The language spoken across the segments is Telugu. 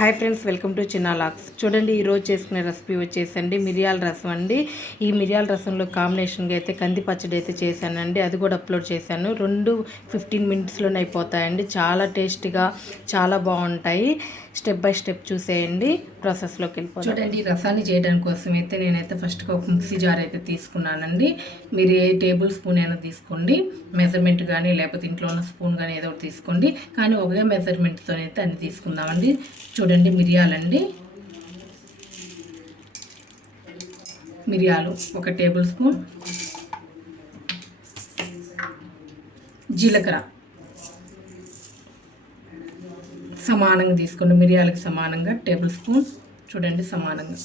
హాయ్ ఫ్రెండ్స్ వెల్కమ్ టు చిన్న లాక్స్. చూడండి ఈరోజు చేసుకునే రెసిపీ వచ్చేసండి మిరియాల రసం అండి. ఈ మిరియాల రసంలో కాంబినేషన్గా అయితే కంది పచ్చడి అయితే చేశానండి. అది కూడా అప్లోడ్ చేశాను. రెండు ఫిఫ్టీన్ మినిట్స్లోనే అయిపోతాయండి. చాలా టేస్టీగా చాలా బాగుంటాయి. స్టెప్ బై స్టెప్ చూసేయండి. ప్రాసెస్లోకి వెళ్ళిపోతాం చూడండి ఈ రసాన్ని చేయడానికి కోసం అయితే నేనైతే ఫస్ట్గా ఒక మిక్సీ జార్ అయితే తీసుకున్నానండి. మీరు ఏ టేబుల్ స్పూన్ అయినా తీసుకోండి. మెజర్మెంట్ కానీ లేకపోతే ఇంట్లో ఉన్న స్పూన్ కానీ ఏదో ఒకటి తీసుకోండి. కానీ ఒకే మెజర్మెంట్తో అయితే అన్ని తీసుకుందామండి. చూడండి. చూడండి మిరియాలండి. మిరియాలు ఒక టేబుల్ స్పూన్. జీలకర్ర. సమానంగా తీసుకోండి. మిరియాలకు సమానంగా టేబుల్ స్పూన్. చూడండి సమానంగా.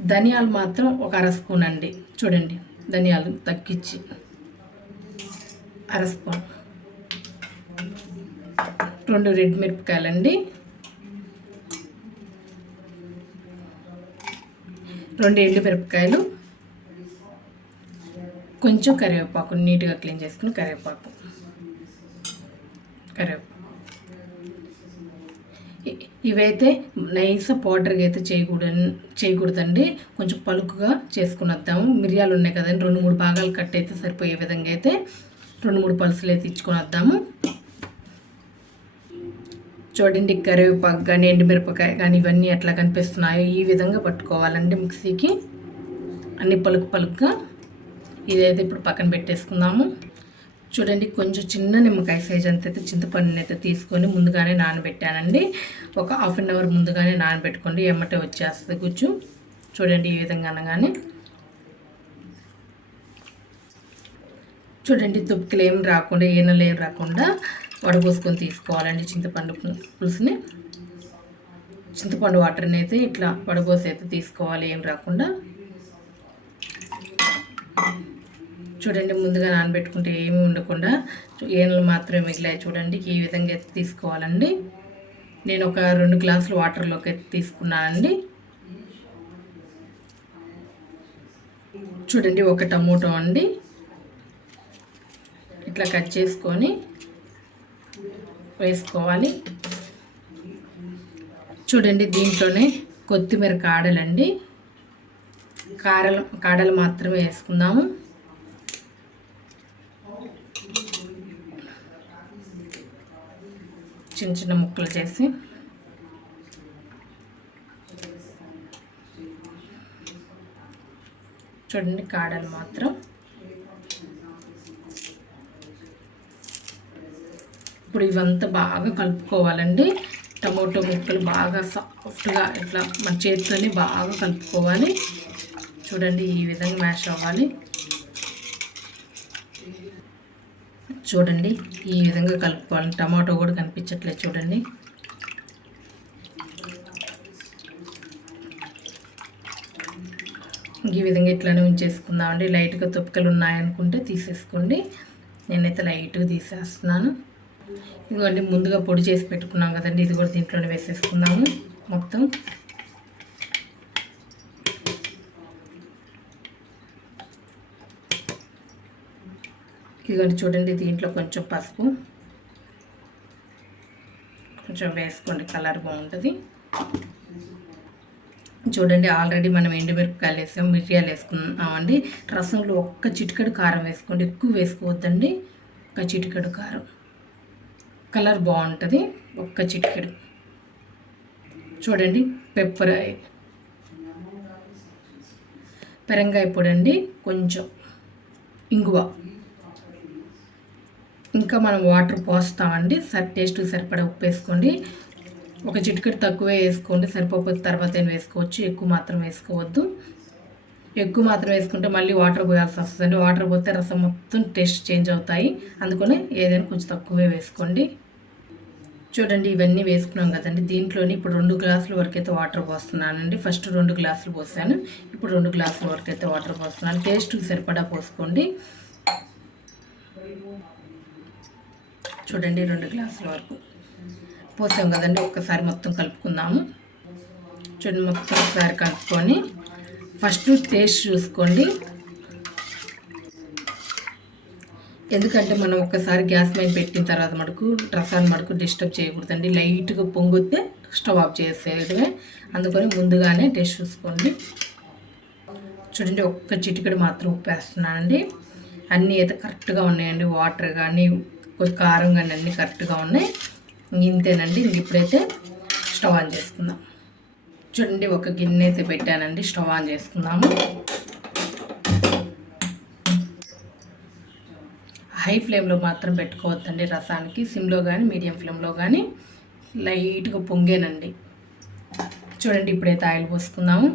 ధనియాలు మాత్రం ఒక అర స్పూన్ అండి. చూడండి ధనియాలు తగ్గించి అర స్పూన్. రెండు రెడ్ మిరపకాయలండి. రెండు ఎండు మిరపకాయలు. కొంచెం కరివేపాకు నీట్గా క్లీన్ చేసుకుని కరివేపాకు. కరివేపాకు. ఇవైతే నైస్ పౌడర్గా అయితే చేయకూడదు చేయకూడదండి. కొంచెం పలుకుగా చేసుకుని వద్దాము మిరియాలు ఉన్నాయి కదండి రెండు మూడు భాగాలు కట్ అయితే సరిపోయే విధంగా అయితే రెండు మూడు పలుసులు అయితే ఇచ్చుకొని వద్దాము చూడండి కరివేపాకు కానీ ఎండుమిరపకాయ కానీ ఇవన్నీ ఎట్లా కనిపిస్తున్నాయో ఈ విధంగా పట్టుకోవాలండి మిక్సీకి. అన్ని పలుకు పలుకుగా ఇదైతే ఇప్పుడు పక్కన పెట్టేసుకుందాము. చూడండి కొంచెం చిన్న నిమ్మకాయ సైజ్ అంత అయితే చింతపండుని అయితే తీసుకొని ముందుగానే నానబెట్టానండి. ఒక హాఫ్ అన్ అవర్ ముందుగానే నానబెట్టుకోండి. ఎమ్మటే వచ్చేస్తుంది కూర్చు చూడండి ఈ విధంగా అనగానే. చూడండి తుప్పులు ఏం రాకుండా ఈనలు ఏం రాకుండా వడపోసుకొని తీసుకోవాలండి చింతపండు పులుసుని. చింతపండు వాటర్ని అయితే ఇట్లా వడపోసి అయితే తీసుకోవాలి ఏం రాకుండా. చూడండి ముందుగా నానబెట్టుకుంటే ఏమీ ఉండకుండా ఏనలు మాత్రమే మిగిలాయి చూడండి ఈ విధంగా అయితే తీసుకోవాలండి. నేను ఒక రెండు గ్లాసులు వాటర్లోకి అయితే తీసుకున్నానండి. చూడండి ఒక టమోటో అండి. ఇట్లా కట్ చేసుకొని వేసుకోవాలి. చూడండి దీంట్లోనే కొత్తిమీర కాడలండి. కారలు కాడలు మాత్రమే వేసుకుందాము. చిన్న చిన్న ముక్కలు చేసి. చూడండి కాడలు మాత్రం. ఇప్పుడు ఇవంతా బాగా కలుపుకోవాలండి. టమోటో ముక్కలు బాగా సాఫ్ట్గా ఇట్లా మన చేతితోనే బాగా కలుపుకోవాలి. చూడండి ఈ విధంగా మ్యాష్ అవ్వాలి. చూడండి ఈ విధంగా కలుపుకోవాలి. టమాటో కూడా కనిపించట్లేదు చూడండి. ఈ విధంగా ఇట్లానే ఉంచేసుకుందామండి. లైట్గా తొప్పికలు ఉన్నాయనుకుంటే తీసేసుకోండి. నేనైతే లైట్గా తీసేస్తున్నాను. ఇదిగోండి ముందుగా పొడి చేసి పెట్టుకున్నాం కదండి. ఇది కూడా దీంట్లోనే వేసేసుకుందాము మొత్తం. ఇదిగోండి చూడండి దీంట్లో కొంచెం పసుపు కొంచెం వేసుకోండి కలర్ బాగుంటుంది. చూడండి ఆల్రెడీ మనం ఎండుమిరపకాయలు వేసాం మిరియాలు వేసుకున్నామండి. రసంలో ఒక్క చిటికెడు కారం వేసుకోండి ఎక్కువ వేసుకోవద్దండి. ఒక చిటికెడు కారం. కలర్ బాగుంటుంది. ఒక్క చిటికెడు. చూడండి పెప్పర్ పెరంగాయ పొడి అండి కొంచెం ఇంగువ. ఇంకా మనం వాటర్ పోస్తామండి సరి టేస్ట్ సరిపడా ఉప్పు వేసుకోండి. ఒక చిటికెడు తక్కువే వేసుకోండి సరిపోతే తర్వాత ఏం వేసుకోవచ్చు? ఎక్కువ మాత్రం వేసుకోవద్దు. ఎక్కువ మాత్రం వేసుకుంటే మళ్ళీ వాటర్ పోయాల్సి వస్తుంది వాటర్ పోతే రసం మొత్తం టేస్ట్ చేంజ్ అవుతాయి. అందుకని ఏదైనా కొంచెం తక్కువే వేసుకోండి. చూడండి ఇవన్నీ వేసుకున్నాం కదండి. దీంట్లోని ఇప్పుడు రెండు గ్లాసుల వరకు అయితే వాటర్ పోస్తున్నానండి. ఫస్ట్ రెండు గ్లాసులు పోసాను. ఇప్పుడు రెండు గ్లాసుల వరకు అయితే వాటర్ పోస్తున్నాను. టేస్ట్ సరిపడా పోసుకోండి. చూడండి రెండు గ్లాసుల వరకు పోసాం కదండి. ఒక్కసారి మొత్తం కలుపుకుందాము. చూడండి మొత్తం ఒకసారి కలుపుకొని ఫస్ట్ టేస్ట్ చూసుకోండి. ఎందుకంటే మనం ఒక్కసారి గ్యాస్ మీద పెట్టిన తర్వాత మటుకు రసాన్ని మటుకు డిస్టర్బ్ చేయకూడదండి. లైట్గా పొంగితే స్టవ్ ఆఫ్ చేసేయడమే. అందుకని ముందుగానే టెస్ట్ చూసుకోండి. చూడండి ఒక్క చిటికెడు మాత్రం ఉప్పు వేస్తున్నానండి అన్నీ అయితే కరెక్ట్గా ఉన్నాయండి. వాటర్ కానీ కొద్ది కారం కానీ అన్నీ కరెక్ట్గా ఉన్నాయి. ఇంతేనండి. ఇంక ఇప్పుడైతే స్టవ్ ఆన్ చేసుకుందాం. చూడండి ఒక గిన్నె అయితే పెట్టానండి. స్టవ్ ఆన్ చేసుకుందాము. హై ఫ్లేమ్లో మాత్రం పెట్టుకోవద్దండి రసానికి. సిమ్లో కానీ మీడియం ఫ్లేమ్లో కానీ లైట్గా పొంగేనండి. చూడండి ఇప్పుడైతే ఆయిల్ పోసుకుందాము.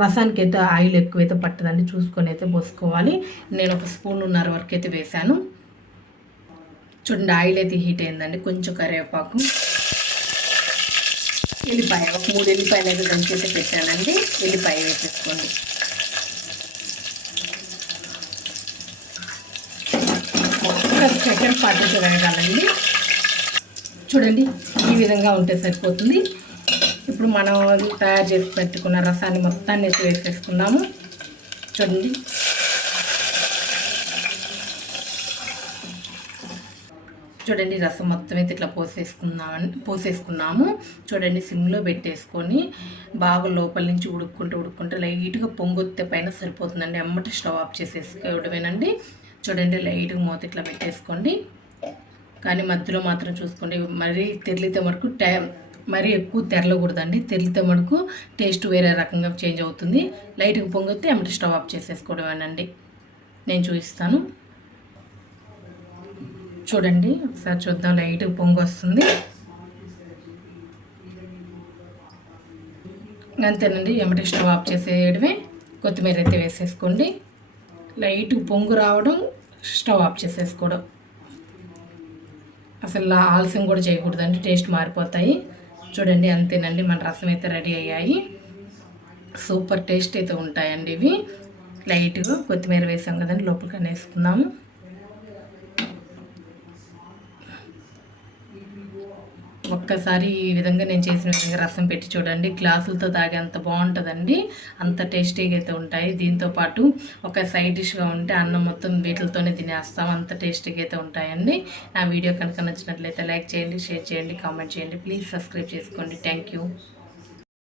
రసానికి అయితే ఆయిల్ ఎక్కువైతే పట్టదండి చూసుకొని అయితే పోసుకోవాలి. నేను ఒక స్పూన్ ఉన్నర వరకు అయితే వేశాను. చూడండి ఆయిల్ అయితే హీట్ అయిందండి కొంచెం కరివేపాకు. ఎల్లిపాయ ఒక మూడు ఎల్లిపాయలు అయితే దంచి అయితే పెట్టానండి. ఎల్లిపాయ వేసేసుకోండి. ఒక్క సెకండ్ పాటు వేయగలండి చూడండి ఈ విధంగా ఉంటే సరిపోతుంది. ఇప్పుడు మనం తయారు చేసి పెట్టుకున్న రసాన్ని మొత్తాన్ని వేసి వేసేసుకుందాము. చూడండి. చూడండి రసం మొత్తం అయితే ఇట్లా పోసేసుకుందామని పోసేసుకున్నాము. చూడండి సిమ్లో పెట్టేసుకొని బాగా లోపల నుంచి ఉడుక్కుంటూ ఉడుక్కుంటూ లైట్గా పొంగొత్తే పైన సరిపోతుందండి. అమ్మట స్టవ్ ఆఫ్ చేసేసుకోవడమేనండి. చూడండి లైట్గా మూత ఇట్లా పెట్టేసుకోండి. కానీ మధ్యలో మాత్రం చూసుకోండి మరీ తెరిలితే మటుకు టైం మరీ ఎక్కువ తెరలకూడదండి. తెరిలితే మటుకు టేస్ట్ వేరే రకంగా చేంజ్ అవుతుంది. లైట్గా పొంగితే అమ్మట స్టవ్ ఆఫ్ చేసేసుకోవడమేనండి నేను చూపిస్తాను. చూడండి ఒకసారి చూద్దాం లైట్గా పొంగి వస్తుంది అంతేనండి ఎమ్మటి స్టవ్ ఆఫ్ చేసేయడమే. కొత్తిమీర అయితే వేసేసుకోండి. లైట్ పొంగు రావడం స్టవ్ ఆఫ్ చేసేసుకోవడం. అసలు ఆలస్యం కూడా చేయకూడదండి టేస్ట్ మారిపోతాయి. చూడండి అంతేనండి మన రసం అయితే రెడీ అయ్యాయి. సూపర్ టేస్ట్ అయితే ఉంటాయండి ఇవి. లైట్గా కొత్తిమీర వేసాం కదండి లోపలికి వేసుకుందాము ఒక్కసారి ఈ విధంగా నేను చేసిన విధంగా రసం పెట్టి చూడండి. గ్లాసులతో తాగే అంత బాగుంటుందండి. అంత టేస్టీగా అయితే ఉంటాయి. దీంతో పాటు ఒక సైడ్ డిష్గా ఉంటే అన్నం మొత్తం వీటితోనే తినేస్తాం. అంత టేస్టీగా అయితే ఉంటాయండి. నా వీడియో కనుక నచ్చినట్లయితే లైక్ చేయండి షేర్ చేయండి కామెంట్ చేయండి. ప్లీజ్ సబ్స్క్రైబ్ చేసుకోండి. Thank you.